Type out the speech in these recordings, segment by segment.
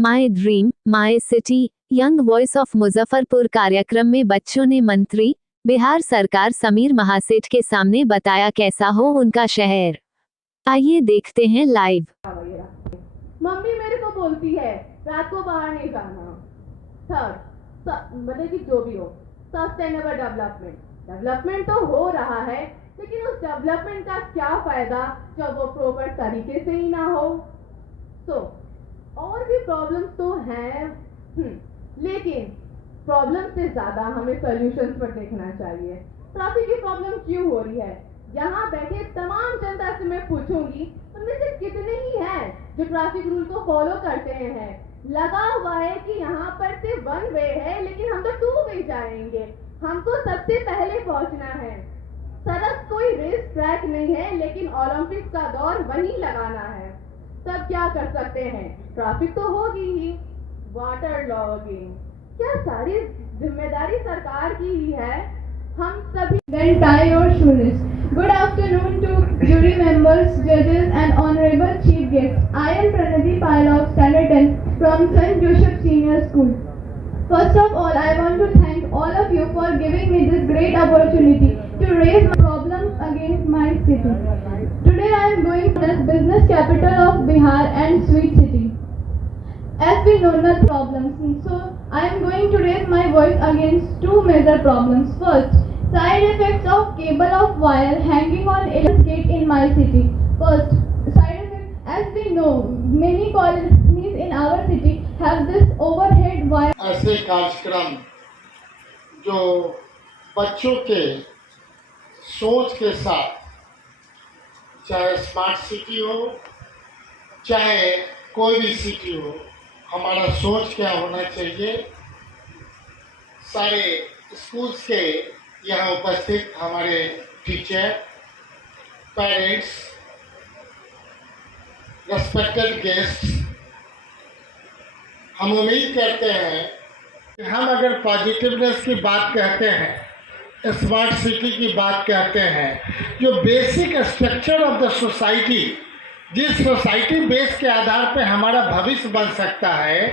My dream my city young voice of Muzaffarpur कार्यक्रम में बच्चों ने मंत्री बिहार सरकार समीर महासेठ के सामने बताया कैसा हो उनका शहर। आइए देखते हैं लाइव। मम्मी मेरे को बोलती है रात को बाहर नहीं जाना। थर्ड मतलब कि जो भी हो, सस्टेनेबल डेवलपमेंट तो हो रहा है, लेकिन उस डेवलपमेंट का क्या फायदा जब वो प्रॉपर तरीके से ही ना हो। तो और भी प्रॉब्लम्स तो हैं, लेकिन प्रॉब्लम से ज्यादा हमें सॉल्यूशंस पर देखना चाहिए। ट्रैफिक की प्रॉब्लम क्यों हो रही है? यहाँ बैठे तमाम जनता से मैं पूछूंगी, उनमें से कितने ही हैं जो ट्रैफिक रूल को फॉलो करते हैं। लगा हुआ है कि यहाँ पर सिर्फ वन वे है, लेकिन हम तो टू वे जाएंगे, हमको सबसे पहले पहुँचना है। सड़क कोई रेस ट्रैक नहीं है, लेकिन ओलंपिक्स का दौर वहीं लगाना है। तब क्या कर सकते हैं? ट्रैफिक तो होगी ही। वाटर लॉगिंग, क्या सारी जिम्मेदारी सरकार की ही है? हम सभी Then tie your shoelace. Good afternoon to jury members, judges and honorable chief guests. I am Pranati Pailov, Standard 10 from St. Joseph Senior School. First of all, I want to thank all of you for giving me this great opportunity to raise my problems against my city. Today I am going to the business capital of Bihar and sweet city. As we know the problems, so I am going to raise my voice against two major problems. First, side effects of cable of wire hanging on Ellis Gate in my city. First, side effects, as we know, many colonies in our city have this overhead wire. ऐसे कार्यक्रम जो बच्चों के सोच के साथ, चाहे smart city हो चाहे कोई भी सिटी हो, हमारा सोच क्या होना चाहिए। सारे स्कूल्स के यहाँ उपस्थित हमारे टीचर, पेरेंट्स, रेस्पेक्टेड गेस्ट्स, हम उम्मीद करते हैं कि हम अगर पॉजिटिवनेस की बात कहते हैं, स्मार्ट सिटी की बात कहते हैं, जो basic structure of the society, जिस सोसाइटी बेस के आधार पे हमारा भविष्य बन सकता है,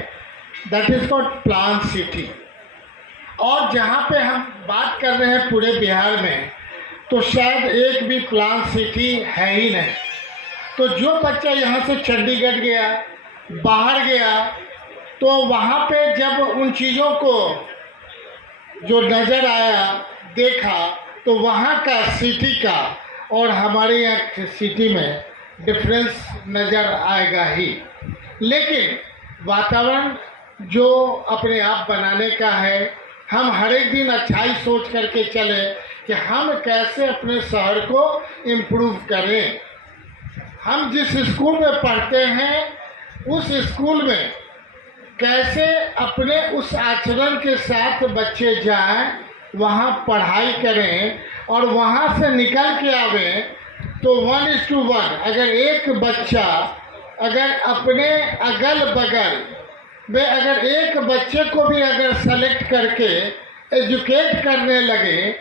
that is called plan city. और जहाँ पे हम बात कर रहे हैं पूरे बिहार में, तो शायद एक भी प्लान सिटी है ही नहीं। तो जो बच्चा यहाँ से चंडीगढ़ गया, बाहर गया, तो वहाँ पे जब उन चीज़ों को जो नज़र आया, देखा, तो वहाँ का सिटी का और हमारे यहाँ सिटी में डिफरेंस नज़र आएगा ही। लेकिन वातावरण जो अपने आप बनाने का है, हम हर एक दिन अच्छाई सोच करके चले कि हम कैसे अपने शहर को इम्प्रूव करें। हम जिस स्कूल में पढ़ते हैं, उस स्कूल में कैसे अपने उस आचरण के साथ बच्चे जाएं, वहाँ पढ़ाई करें और वहाँ से निकल के आवें। तो 1:1 अगर एक बच्चा अगर अपने अगल बगल में अगर एक बच्चे को भी अगर सेलेक्ट करके एजुकेट करने लगे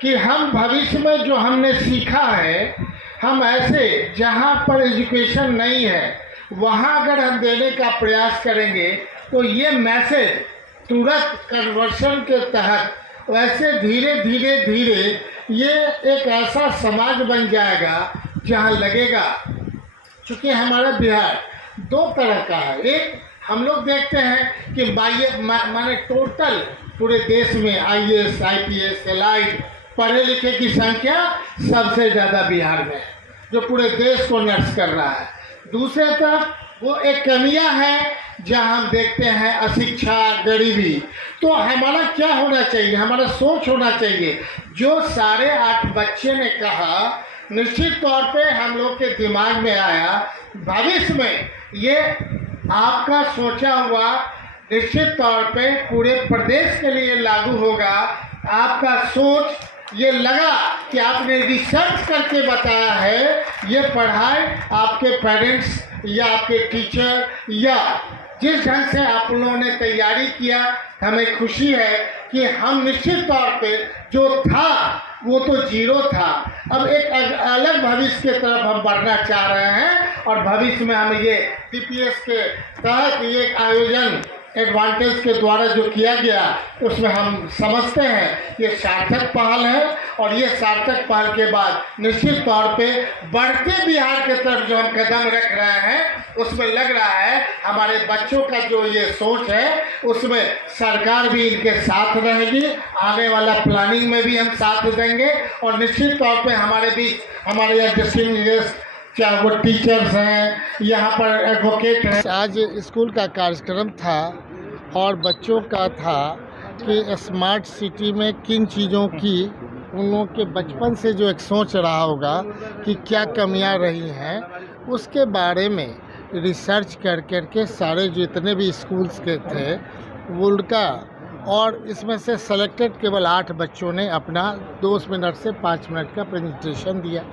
कि हम भविष्य में जो हमने सीखा है, हम ऐसे जहाँ पर एजुकेशन नहीं है वहाँ अगर हम देने का प्रयास करेंगे, तो ये मैसेज तुरंत कन्वर्शन के तहत वैसे धीरे धीरे धीरे ये एक ऐसा समाज बन जाएगा जहाँ लगेगा, चूँकि हमारा बिहार दो तरह का है। एक हम लोग देखते हैं कि माने टोटल पूरे देश में IAS, IPS, एलाइड पढ़े लिखे की संख्या सबसे ज़्यादा बिहार में है, जो पूरे देश को नर्स कर रहा है। दूसरे तरफ वो एक कमियां है जहां हम देखते हैं अशिक्षा, गरीबी। तो हमारा क्या होना चाहिए, हमारा सोच होना चाहिए। जो 8.5 बच्चे ने कहा, निश्चित तौर पे हम लोग के दिमाग में आया, भविष्य में ये आपका सोचा हुआ निश्चित तौर पे पूरे प्रदेश के लिए लागू होगा। आपका सोच ये लगा कि आपने रिसर्च करके बताया है, ये पढ़ाई आपके पेरेंट्स या आपके टीचर या जिस ढंग से आप लोगों ने तैयारी किया, हमें खुशी है कि हम निश्चित तौर पे जो था वो तो जीरो था, अब एक अलग भविष्य की तरफ हम बढ़ना चाह रहे हैं और भविष्य में हम ये DPS के तहत ये आयोजन एडवांटेज के द्वारा जो किया गया उसमें हम समझते हैं ये सार्थक पहल है और ये सार्थक पहल के बाद निश्चित तौर पे बढ़ते बिहार के तरफ जो हम कदम रख रहे हैं उसमें लग रहा है हमारे बच्चों का जो ये सोच है उसमें सरकार भी इनके साथ रहेगी, आने वाला प्लानिंग में भी हम साथ देंगे और निश्चित तौर पे हमारे बीच हमारे यहाँ डिस्ट्रिक्ट चाहे वो टीचर्स हैं, यहाँ पर एडवोकेट हैं। आज स्कूल का कार्यक्रम था और बच्चों का था कि स्मार्ट सिटी में किन चीज़ों की उन लोगों के बचपन से जो एक सोच रहा होगा कि क्या कमियां रही हैं उसके बारे में रिसर्च करके सारे जितने भी स्कूल्स के थे वो उनका, और इसमें से सेलेक्टेड केवल 8 बच्चों ने अपना 2 मिनट से 5 मिनट का प्रेजेंटेशन दिया।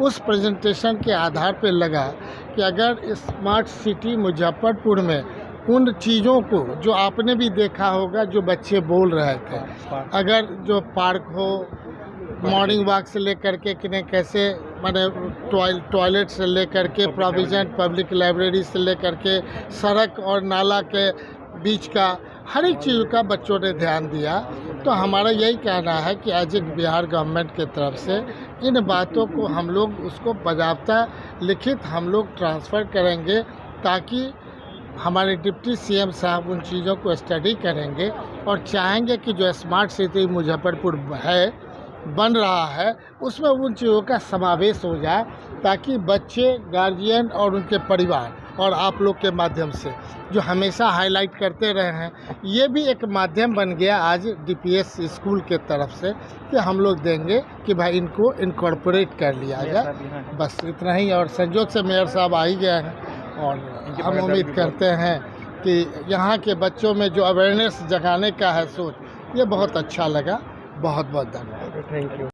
उस प्रेजेंटेशन के आधार पर लगा कि अगर स्मार्ट सिटी मुजफ्फरपुर में उन चीज़ों को जो आपने भी देखा होगा जो बच्चे बोल रहे थे, अगर जो पार्क हो, मॉर्निंग वॉक से लेकर के किन्हें कैसे माने टॉयलेट से लेकर के प्रोविज़न पब्लिक लाइब्रेरी से लेकर के सड़क और नाला के बीच का हर एक चीज़ का बच्चों ने ध्यान दिया। तो हमारा यही कहना है कि आज एक बिहार गवर्नमेंट की तरफ से इन बातों को हम लोग उसको बजाबता लिखित हम लोग ट्रांसफ़र करेंगे ताकि हमारे डिप्टी CM साहब उन चीज़ों को स्टडी करेंगे और चाहेंगे कि जो स्मार्ट सिटी मुजफ्फरपुर है बन रहा है उसमें उन चीज़ों का समावेश हो जाए ताकि बच्चे, गार्जियन और उनके परिवार और आप लोग के माध्यम से जो हमेशा हाईलाइट करते रहे हैं ये भी एक माध्यम बन गया आज DPS स्कूल के तरफ से कि हम लोग देंगे कि भाई इनको इनकॉर्पोरेट कर लिया जाए। बस इतना ही, और संजोग से मेयर साहब आ ही गए हैं और हम उम्मीद करते हैं कि यहाँ के बच्चों में जो अवेयरनेस जगाने का है सोच, ये बहुत अच्छा लगा। बहुत बहुत धन्यवाद। Thank you.